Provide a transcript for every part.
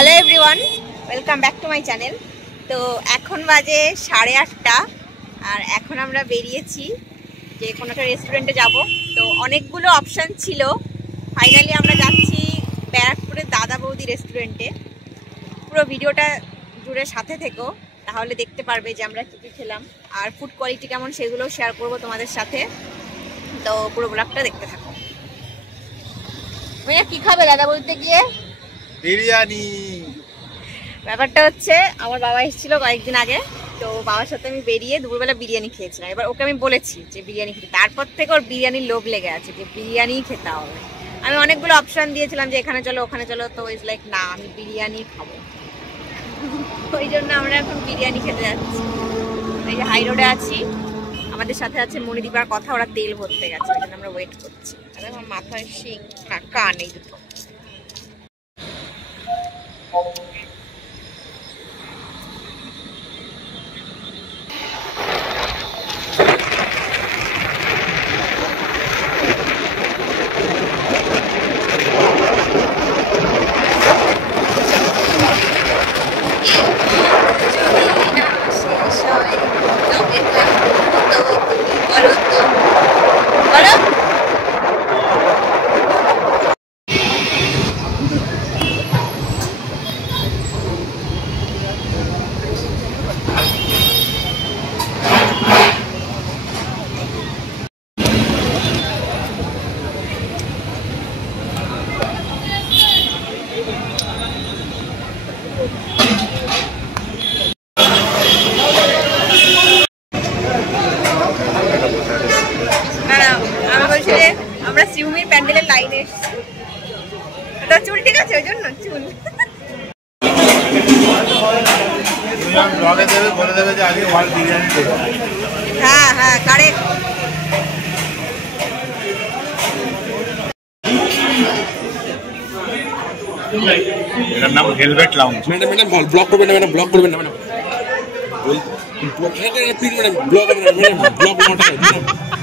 Hello everyone, welcome back to my channel. তো এখন বাজে 8:30 আর এখন আমরা বেরিয়েছি যে কোনো একটা রেস্টুরেন্টে যাব। তো অনেকগুলো অপশান ছিল, ফাইনালি আমরা যাচ্ছি ব্যারাকপুরের দাদা বৌদি রেস্টুরেন্টে। পুরো ভিডিওটা জুড়ে সাথে থেকো, তাহলে দেখতে পারবে যে আমরা কী কী খেলাম আর ফুড কোয়ালিটি কেমন সেগুলো শেয়ার করব তোমাদের সাথে। তো পুরো ব্লগটা দেখতে থাকো। ভাইয়া কী খাবে দাদা বৌদিতে গিয়ে? বিরিয়ানি। ব্যাপারটা হচ্ছে আমার বাবা এসেছিল কয়েকদিন আগে, তো বাবার সাথে আমি বেরিয়ে দুপুরবেলা বিরিয়ানি খেয়েছিলাম। এবার ওকে আমি বলেছি যে বিরিয়ানি খেতে, তারপর থেকে ওর বিরিয়ানির লোভ লেগে আছে যে বিরিয়ানিই খেতে হবে। আমি অনেকগুলো অপশান দিয়েছিলাম যে এখানে চলো ওখানে চলো, তো ইজ লাইক না আমি বিরিয়ানি খাবো। ওই জন্য আমরা এখন বিরিয়ানি খেতে যাচ্ছি। এই যে হাই রোডে আছি, আমাদের সাথে আছে মণিদীপার কথা, ওরা তেল ভরতে গেছে, ওই জন্য আমরা ওয়েট করছি। আর আমার মাথায় শিং কান এই দুটো। আমরা শিউমির প্যান্ডেলের লাইনে এসেছি। চুল ঠিক আছে, ওই জন্য চুল হ্যাঁ হ্যাঁ কারেক্ট। এটার নাম helmet lounge. Madam madam block করবেন না ম্যাডাম, ব্লক করবেন না ম্যাডাম, প্লিজ ম্যাডাম ব্লক করবেন না madam, block not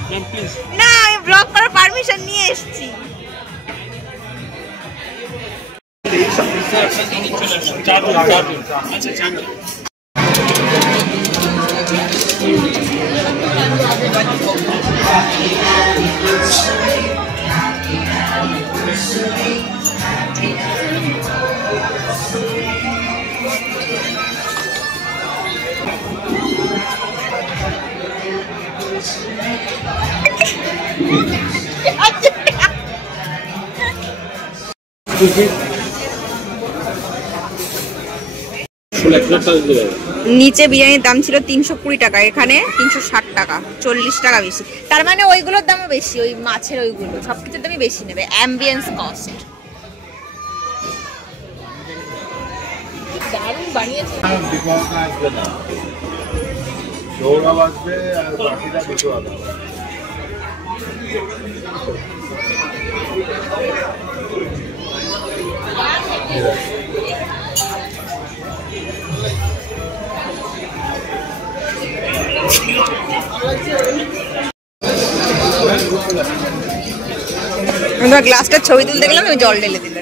madam please. না আমি ব্লক করার পারমিশন নিয়ে এসেছি। নিচে বিরিয়ানির দাম ছিল 320 টাকা, এখানে 360 টাকা, 40 টাকা বেশি। তার মানে ওইগুলোর দামও বেশি, ওই মাছের ওইগুলো সবকিছুর দামই বেশি নেবে। অ্যাম্বিয়েন্স কস্ট দারুণ বানিয়েছে। গ্লাসটার ছবি তুলতে গেলাম, তুমি জল ঢেলে দিলে।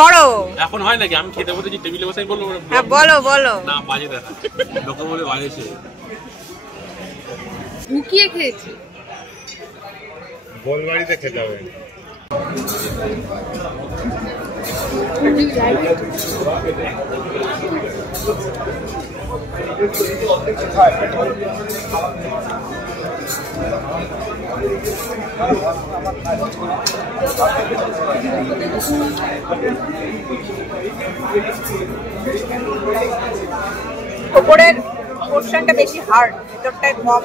করো এখন হয় নাকি আমি খেতে বসেছি টেবিলে বসে বলবো? হ্যাঁ বলো বলো। না বাজে দেখা লোকে বলে বাজেছে, ঢুকিয়ে খেয়েছি। গোলবাড়িতে খেতে হবে। উপরের পোর্শনটা বেশি হার্ড, ভেতরটায় কম।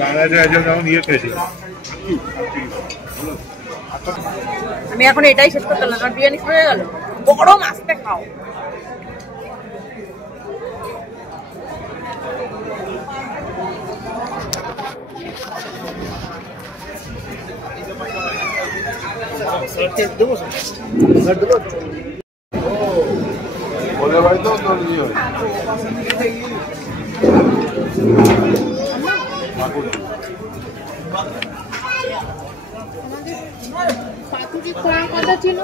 বাংলাদেশে একজন যখন ইয়ে খেয়েছিল আমি এখন এটাই শেষ করতে পারলাম, বিরিয়ানি হয়ে গেল। গরম আস্তে খাও। বলে ভাই তো তোর ইয়ে পাতুরি করার কথা ছিল,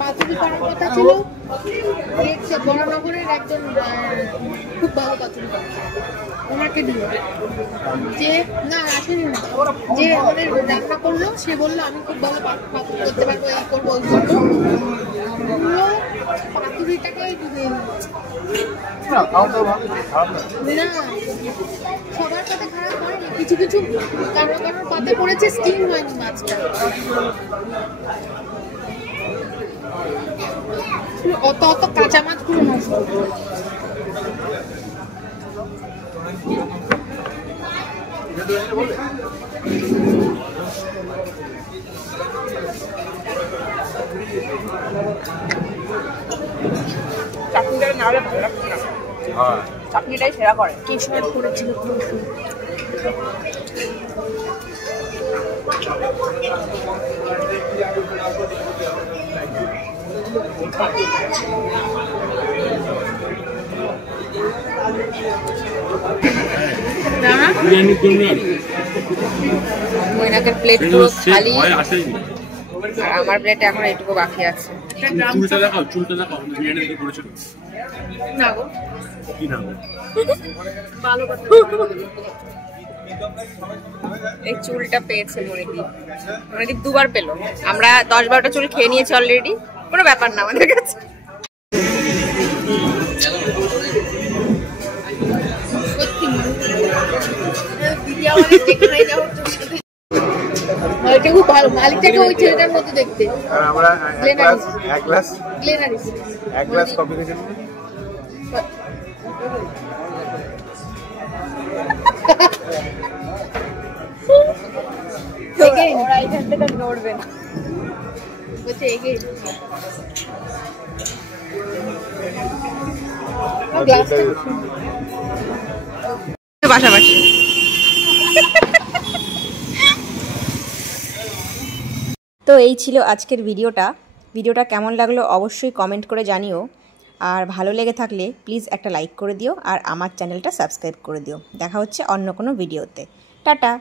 পাতুরি করার কথা ছিল। দেখছে বড়নগরের একজন খুব ভালো পাতুরি করে, ওনাকে দিল। যে না আসেনি না, যে আমাদের রান্না করলো সে বললো আমি খুব ভালো পাতুরি করতে পারবো, এই করবো ওই করবো। পুরো পাতুরিটাকে ডুবিয়ে না, সবার পাতে খারাপ হয়নি, কিছু কিছু কারোর পাতে পড়েছে, স্টিম হয়নি মাছটা। অত অত কাঁচা মাছ পুরো নষ্ট। চাটনিটা না হলে ভালো লাগছে না। হ্যাঁ চাটনিটাই সেরা করে। কেশর করেছিল পুরো। বিরিয়ানির জন্য মৈনাকের প্লেট পুরো খালি, আসেনি। আর আমার প্লেটে এখন এইটুকু বাকি আছে। চুলটা দেখাও, চুলটা দেখাও, বিরিয়ানি থেকে করেছিল না গো, কি নাম? ভালো কথা। এই চুলটা পেয়েছে মনিদীপ। মনিদীপ দুবার পেলো। আমরা 10-12টা চুল খেয়ে নিয়েছি অলরেডি, কোনো ব্যাপার না আমাদের কাছে। মালিকটা খুব ভালো, মালিকটাকে ওই ছেলেটার মতো দেখতে। আর আমরা এক গ্লাস গ্লেনারিস কফি খেয়েছি। ওরা এখান থেকে নড়বে না। বলছে এগে পাশাপাশি। তো এই ছিল আজকের ভিডিওটা কেমন লাগলো অবশ্যই কমেন্ট করে জানিও। আর ভালো লেগে থাকলে প্লিজ একটা লাইক করে দিও, আর আমার চ্যানেলটা সাবস্ক্রাইব করে দিও। দেখা হচ্ছে অন্য কোনো ভিডিওতে। টাটা।